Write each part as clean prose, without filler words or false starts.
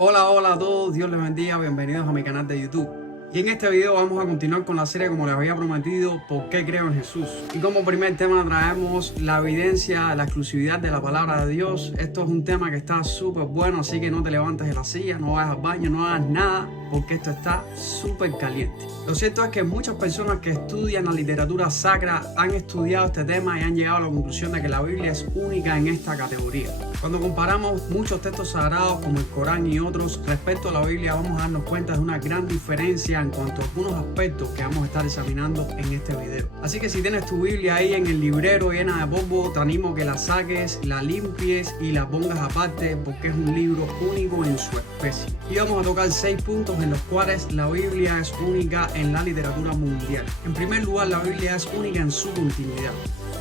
Hola, hola a todos, Dios les bendiga, bienvenidos a mi canal de YouTube. Y en este video vamos a continuar con la serie, como les había prometido, ¿por qué creo en Jesús? Y como primer tema traemos la evidencia, la exclusividad de la palabra de Dios. Esto es un tema que está súper bueno, así que no te levantes de la silla, no vayas al baño, no hagas nada, porque esto está súper caliente. Lo cierto es que muchas personas que estudian la literatura sacra han estudiado este tema y han llegado a la conclusión de que la Biblia es única en esta categoría. Cuando comparamos muchos textos sagrados como el Corán y otros respecto a la Biblia, vamos a darnos cuenta de una gran diferencia en cuanto a algunos aspectos que vamos a estar examinando en este video. Así que si tienes tu Biblia ahí en el librero llena de polvo, te animo a que la saques, la limpies y la pongas aparte, porque es un libro único en su especie. Y vamos a tocar 6 puntos en los cuales la Biblia es única en la literatura mundial. En primer lugar, la Biblia es única en su continuidad.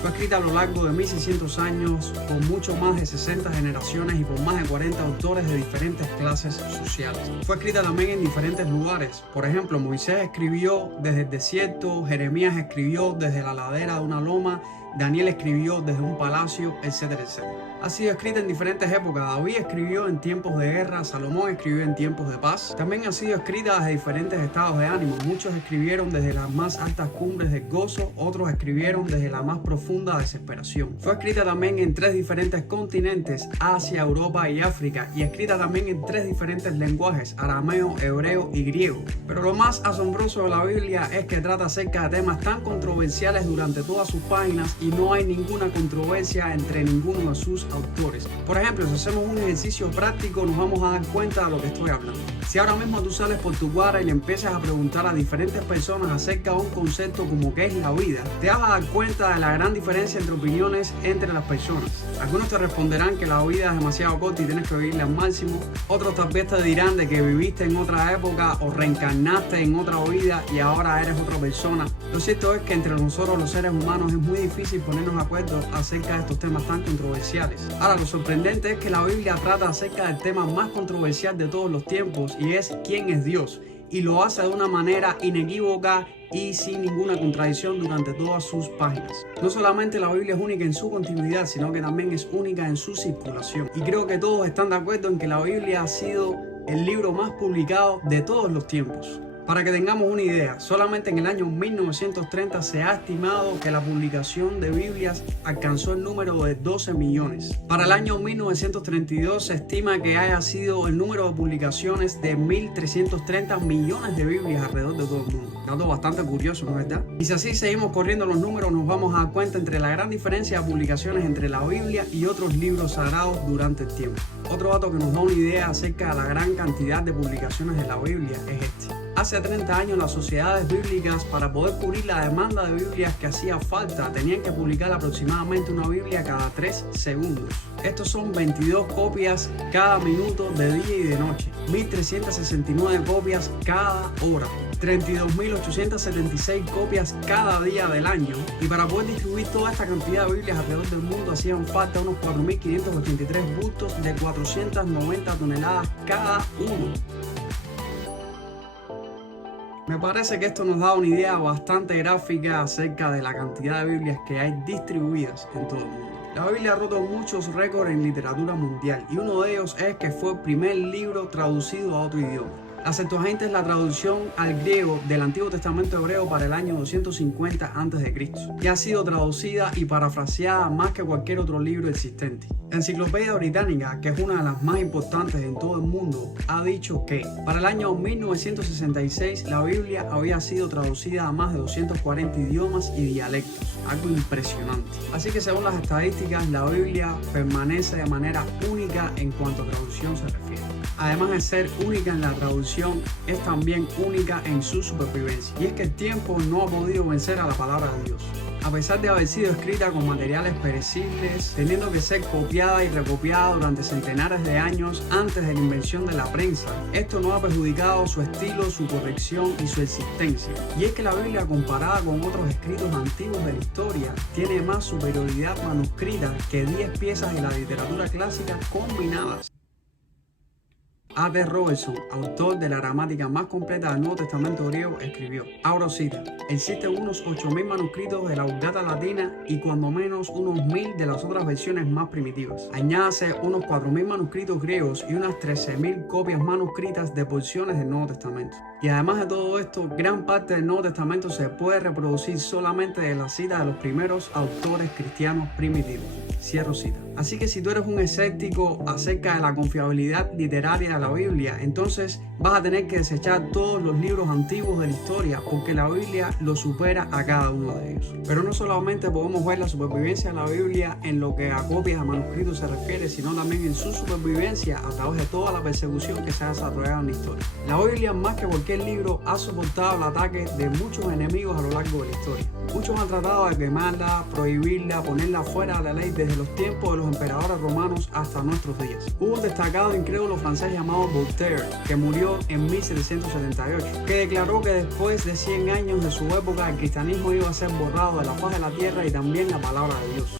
Fue escrita a lo largo de 1600 años, por mucho más de 60 generaciones y por más de 40 autores de diferentes clases sociales. Fue escrita también en diferentes lugares. Por ejemplo, Moisés escribió desde el desierto, Jeremías escribió desde la ladera de una loma, Daniel escribió desde un palacio, etcétera, etcétera. Ha sido escrita en diferentes épocas. David escribió en tiempos de guerra, Salomón escribió en tiempos de paz. También ha sido escrita desde diferentes estados de ánimo. Muchos escribieron desde las más altas cumbres del gozo, otros escribieron desde la más profunda desesperación. Fue escrita también en 3 diferentes continentes, Asia, Europa y África, y escrita también en 3 diferentes lenguajes, arameo, hebreo y griego. Pero lo más asombroso de la Biblia es que trata acerca de temas tan controversiales durante todas sus páginas y no hay ninguna controversia entre ninguno de sus autores. Por ejemplo, si hacemos un ejercicio práctico, nos vamos a dar cuenta de lo que estoy hablando. Si ahora mismo tú sales por tu cuadra y le empiezas a preguntar a diferentes personas acerca de un concepto como qué es la vida, te vas a dar cuenta de la gran diferencia entre opiniones entre las personas. Algunos te responderán que la vida es demasiado corta y tienes que vivirla al máximo. Otros tal vez te dirán de que viviste en otra época o reencarnaste en otra vida y ahora eres otra persona. Lo cierto es que entre nosotros los seres humanos es muy difícil ponernos de acuerdo acerca de estos temas tan controversiales. Ahora, lo sorprendente es que la Biblia trata acerca del tema más controversial de todos los tiempos y es ¿quién es Dios? Y lo hace de una manera inequívoca y sin ninguna contradicción durante todas sus páginas. No solamente la Biblia es única en su continuidad, sino que también es única en su circulación. Y creo que todos están de acuerdo en que la Biblia ha sido el libro más publicado de todos los tiempos. Para que tengamos una idea, solamente en el año 1930 se ha estimado que la publicación de Biblias alcanzó el número de 12 millones. Para el año 1932 se estima que haya sido el número de publicaciones de 1.330 millones de Biblias alrededor de todo el mundo. Dato bastante curioso, ¿no es verdad? Y si así seguimos corriendo los números, nos vamos a dar cuenta entre la gran diferencia de publicaciones entre la Biblia y otros libros sagrados durante el tiempo. Otro dato que nos da una idea acerca de la gran cantidad de publicaciones de la Biblia es este. Hace 30 años las sociedades bíblicas, para poder cubrir la demanda de Biblias que hacía falta, tenían que publicar aproximadamente una Biblia cada 3 segundos. Estos son 22 copias cada minuto de día y de noche, 1.369 copias cada hora, 32.876 copias cada día del año, y para poder distribuir toda esta cantidad de Biblias alrededor del mundo hacían falta unos 4.583 bultos de 490 toneladas cada uno. Me parece que esto nos da una idea bastante gráfica acerca de la cantidad de Biblias que hay distribuidas en todo el mundo. La Biblia ha roto muchos récords en literatura mundial y uno de ellos es que fue el primer libro traducido a otro idioma. La Septuaginta es la traducción al griego del Antiguo Testamento hebreo para el año 250 a.C. y ha sido traducida y parafraseada más que cualquier otro libro existente. La Enciclopedia Británica, que es una de las más importantes en todo el mundo, ha dicho que para el año 1966 la Biblia había sido traducida a más de 240 idiomas y dialectos, algo impresionante. Así que según las estadísticas, la Biblia permanece de manera única en cuanto a traducción se refiere. Además de ser única en la traducción, es también única en su supervivencia. Y es que el tiempo no ha podido vencer a la palabra de Dios. A pesar de haber sido escrita con materiales perecibles, teniendo que ser copiada y recopiada durante centenares de años antes de la invención de la prensa, esto no ha perjudicado su estilo, su corrección y su existencia. Y es que la Biblia, comparada con otros escritos antiguos de la historia, tiene más superioridad manuscrita que 10 piezas de la literatura clásica combinadas. A.T. Robertson, autor de la gramática más completa del Nuevo Testamento griego, escribió, abro cita, existen unos 8.000 manuscritos de la Vulgata latina y cuando menos unos 1.000 de las otras versiones más primitivas. Añádase unos 4.000 manuscritos griegos y unas 13.000 copias manuscritas de porciones del Nuevo Testamento. Y además de todo esto, gran parte del Nuevo Testamento se puede reproducir solamente de la cita de los primeros autores cristianos primitivos. Cierro cita. Así que si tú eres un escéptico acerca de la confiabilidad literaria de la Biblia, entonces vas a tener que desechar todos los libros antiguos de la historia porque la Biblia lo supera a cada uno de ellos. Pero no solamente podemos ver la supervivencia de la Biblia en lo que a copias de manuscritos se refiere, sino también en su supervivencia a través de toda la persecución que se ha desarrollado en la historia. La Biblia, más que cualquier libro, ha soportado el ataque de muchos enemigos a lo largo de la historia. Muchos han tratado de quemarla, prohibirla, ponerla fuera de la ley desde los tiempos de los emperadores romanos hasta nuestros días. Hubo un destacado incrédulo francés llamado Voltaire, que murió en 1778, que declaró que después de 100 años de su época el cristianismo iba a ser borrado de la faz de la tierra y también la palabra de Dios.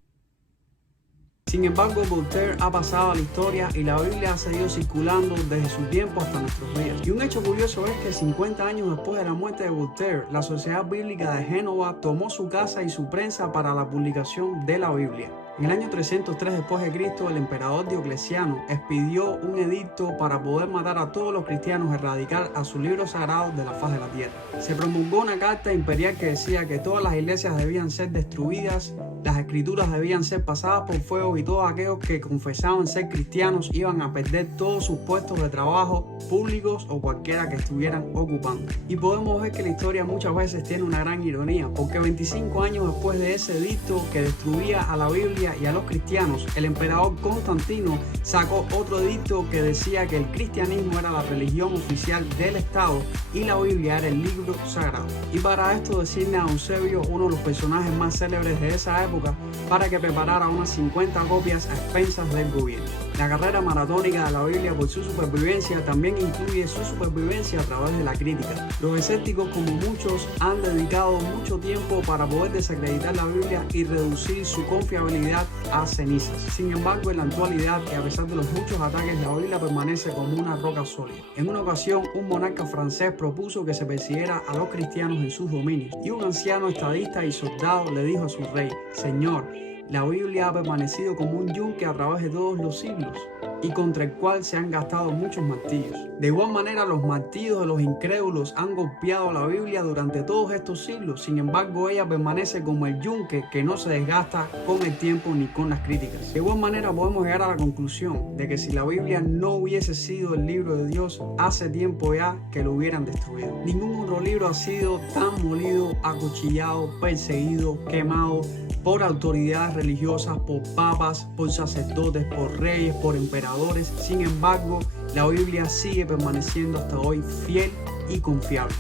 Sin embargo, Voltaire ha pasado a la historia y la Biblia ha seguido circulando desde su tiempo hasta nuestros días. Y un hecho curioso es que 50 años después de la muerte de Voltaire, la Sociedad Bíblica de Génova tomó su casa y su prensa para la publicación de la Biblia. En el año 303 después de Cristo, el emperador Diocleciano expidió un edicto para poder matar a todos los cristianos y erradicar a sus libros sagrados de la faz de la tierra. Se promulgó una carta imperial que decía que todas las iglesias debían ser destruidas, las escrituras debían ser pasadas por fuego y todos aquellos que confesaban ser cristianos iban a perder todos sus puestos de trabajo públicos o cualquiera que estuvieran ocupando. Y podemos ver que la historia muchas veces tiene una gran ironía, porque 25 años después de ese edicto que destruía a la Biblia y a los cristianos, el emperador Constantino sacó otro edicto que decía que el cristianismo era la religión oficial del Estado y la Biblia era el libro sagrado. Y para esto designa a Eusebio, uno de los personajes más célebres de esa época, para que preparara unas 50 copias a expensas del gobierno. La carrera maratónica de la Biblia por su supervivencia también incluye su supervivencia a través de la crítica. Los escépticos, como muchos, han dedicado mucho tiempo para poder desacreditar la Biblia y reducir su confiabilidad a cenizas. Sin embargo, en la actualidad, y a pesar de los muchos ataques, la Biblia permanece como una roca sólida. En una ocasión, un monarca francés propuso que se persiguiera a los cristianos en sus dominios, y un anciano estadista y soldado le dijo a su rey: Señor, la Biblia ha permanecido como un yunque a través de todos los siglos y contra el cual se han gastado muchos martillos. De igual manera, los martillos de los incrédulos han golpeado la Biblia durante todos estos siglos. Sin embargo, ella permanece como el yunque que no se desgasta con el tiempo ni con las críticas. De igual manera, podemos llegar a la conclusión de que si la Biblia no hubiese sido el libro de Dios, hace tiempo ya que lo hubieran destruido. Ningún otro libro ha sido tan molido, acuchillado, perseguido, quemado por autoridades religiosas, por papas, por sacerdotes, por reyes, por emperadores. Sin embargo, la Biblia sigue permaneciendo hasta hoy fiel y confiable.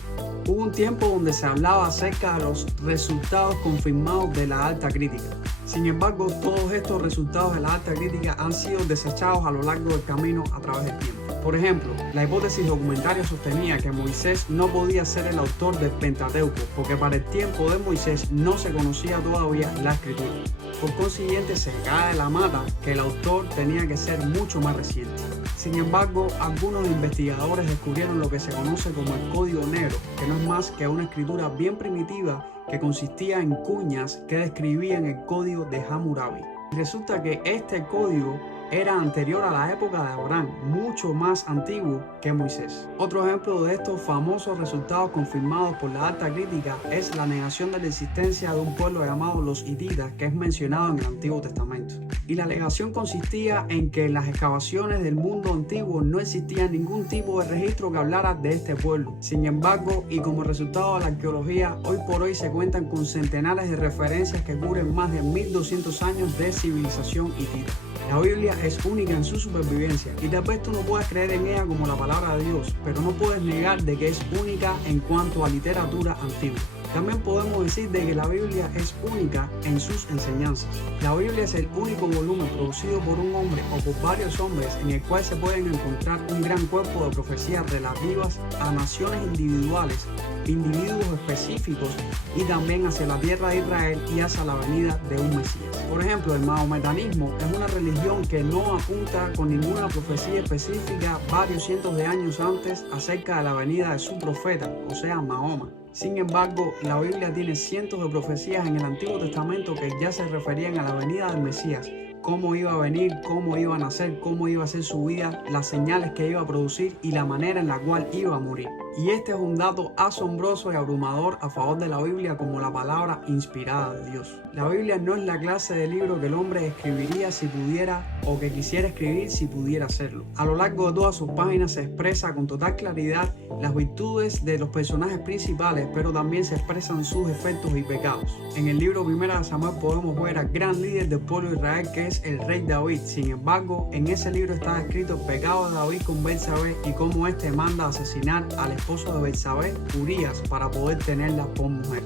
Hubo un tiempo donde se hablaba acerca de los resultados confirmados de la alta crítica. Sin embargo, todos estos resultados de la alta crítica han sido desechados a lo largo del camino a través del tiempo. Por ejemplo, la hipótesis documentaria sostenía que Moisés no podía ser el autor del Pentateuco, porque para el tiempo de Moisés no se conocía todavía la escritura. Por consiguiente, se cae de la mata que el autor tenía que ser mucho más reciente. Sin embargo, algunos investigadores descubrieron lo que se conoce como el Código Negro, que no es más que una escritura bien primitiva que consistía en cuñas que describían el código de Hammurabi. Resulta que este código era anterior a la época de Abraham, mucho más antiguo que Moisés. Otro ejemplo de estos famosos resultados confirmados por la alta crítica es la negación de la existencia de un pueblo llamado los hititas, que es mencionado en el Antiguo Testamento. Y la alegación consistía en que en las excavaciones del mundo antiguo no existía ningún tipo de registro que hablara de este pueblo. Sin embargo, y como resultado de la arqueología, hoy por hoy se cuentan con centenares de referencias que cubren más de 1200 años de civilización hitita. La Biblia es única en su supervivencia y tal vez tú no puedas creer en ella como la palabra de Dios, pero no puedes negar de que es única en cuanto a literatura antigua. También podemos decir de que la Biblia es única en sus enseñanzas. La Biblia es el único volumen producido por un hombre o por varios hombres en el cual se pueden encontrar un gran cuerpo de profecías relativas a naciones individuales, individuos específicos y también hacia la tierra de Israel y hacia la venida de un Mesías. Por ejemplo, el mahometanismo es una religión que no apunta con ninguna profecía específica varios cientos de años antes acerca de la venida de su profeta, o sea, Mahoma. Sin embargo, la Biblia tiene cientos de profecías en el Antiguo Testamento que ya se referían a la venida del Mesías, cómo iba a venir, cómo iba a nacer, cómo iba a ser su vida, las señales que iba a producir y la manera en la cual iba a morir. Y este es un dato asombroso y abrumador a favor de la Biblia como la palabra inspirada de Dios. La Biblia no es la clase de libro que el hombre escribiría si pudiera o que quisiera escribir si pudiera hacerlo. A lo largo de todas sus páginas se expresa con total claridad las virtudes de los personajes principales, pero también se expresan sus defectos y pecados. En el libro 1 de Samuel podemos ver al gran líder del pueblo de Israel que es el rey David. Sin embargo, en ese libro está escrito el pecado de David con Betsabé y cómo este manda a asesinar al esposo de Betsabé, Urías, para poder tenerla por mujer.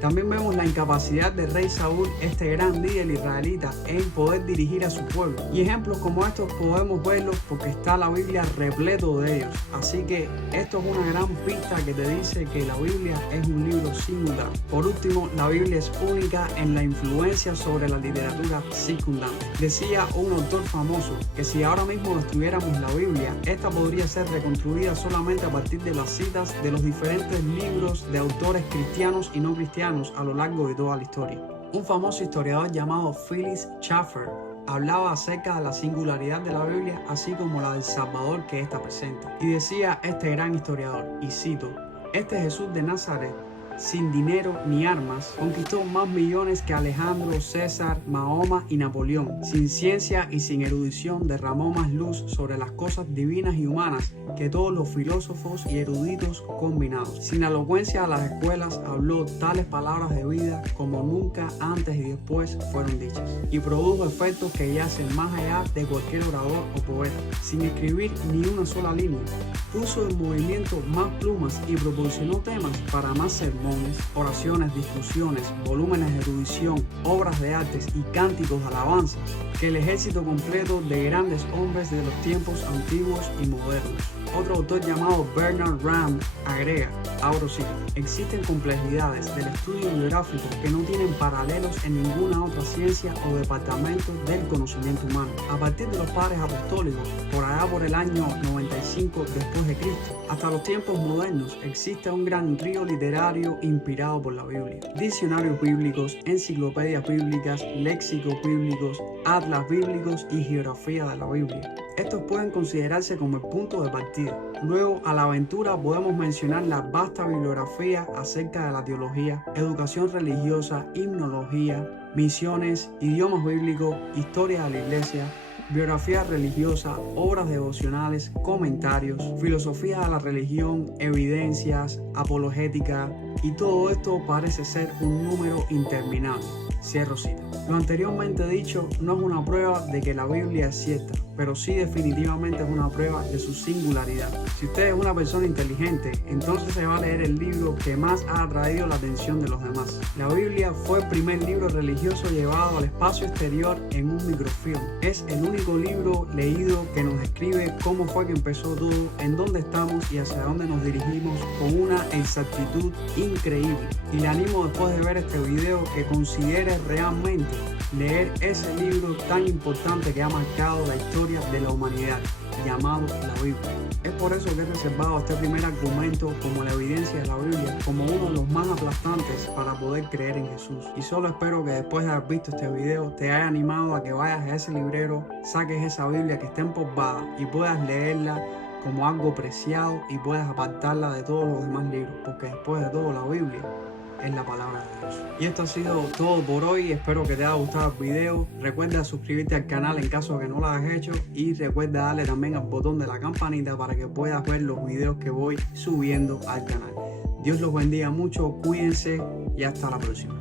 También vemos la incapacidad del rey Saúl, este gran líder israelita, en poder dirigir a su pueblo. Y ejemplos como estos podemos verlos porque está la Biblia repleto de ellos. Así que esto es una gran pista que te dice que la Biblia es un libro singular. Por último, la Biblia es única en la influencia sobre la literatura circundante. Decía un autor famoso que si ahora mismo estudiáramos la Biblia, esta podría ser reconstruida solamente a partir de las citas de los diferentes libros de autores cristianos y no cristianos a lo largo de toda la historia. Un famoso historiador llamado Phyllis Schaffer hablaba acerca de la singularidad de la Biblia, así como la del Salvador que ésta presenta. Y decía este gran historiador, y cito: "Este Jesús de Nazaret, sin dinero ni armas, conquistó más millones que Alejandro, César, Mahoma y Napoleón. Sin ciencia y sin erudición derramó más luz sobre las cosas divinas y humanas que todos los filósofos y eruditos combinados. Sin elocuencia a las escuelas habló tales palabras de vida como nunca antes y después fueron dichas. Y produjo efectos que yacen más allá de cualquier orador o poeta. Sin escribir ni una sola línea, puso en movimiento más plumas y proporcionó temas para más sermones, oraciones, discusiones, volúmenes de erudición, obras de artes y cánticos de alabanzas que el ejército completo de grandes hombres de los tiempos antiguos y modernos". Otro autor llamado Bernard Rand agrega, abro cita: "Existen complejidades del estudio biográfico que no tienen paralelos en ninguna otra ciencia o departamento del conocimiento humano. A partir de los padres apostólicos, por allá por el año 95 después de Cristo, hasta los tiempos modernos, existe un gran río literario inspirado por la Biblia. Diccionarios bíblicos, enciclopedias bíblicas, léxicos bíblicos, atlas bíblicos y geografía de la Biblia. Estos pueden considerarse como el punto de partida. Luego, a la aventura podemos mencionar la vasta bibliografía acerca de la teología, educación religiosa, himnología, misiones, idiomas bíblicos, historia de la iglesia, biografía religiosa, obras devocionales, comentarios, filosofía de la religión, evidencias, apologética, y todo esto parece ser un número interminable". Cierro cita. Lo anteriormente dicho no es una prueba de que la Biblia es cierta, pero sí definitivamente es una prueba de su singularidad. Si usted es una persona inteligente, entonces se va a leer el libro que más ha atraído la atención de los demás. La Biblia fue el primer libro religioso llevado al espacio exterior en un microfilm. Es el único libro leído que nos describe cómo fue que empezó todo, en dónde estamos y hacia dónde nos dirigimos con una exactitud increíble. Y le animo, después de ver este video, que considere realmente leer ese libro tan importante que ha marcado la historia de la humanidad, llamado la Biblia. Es por eso que he reservado este primer argumento como la evidencia de la Biblia, como uno de los más aplastantes para poder creer en Jesús. Y solo espero que después de haber visto este video te haya animado a que vayas a ese librero, saques esa Biblia que está empolvada y puedas leerla como algo preciado y puedas apartarla de todos los demás libros, porque después de todo la Biblia es la palabra de Dios. Y esto ha sido todo por hoy. Espero que te haya gustado el video. Recuerda suscribirte al canal en caso de que no lo hayas hecho, y recuerda darle también al botón de la campanita para que puedas ver los videos que voy subiendo al canal. Dios los bendiga mucho, cuídense y hasta la próxima.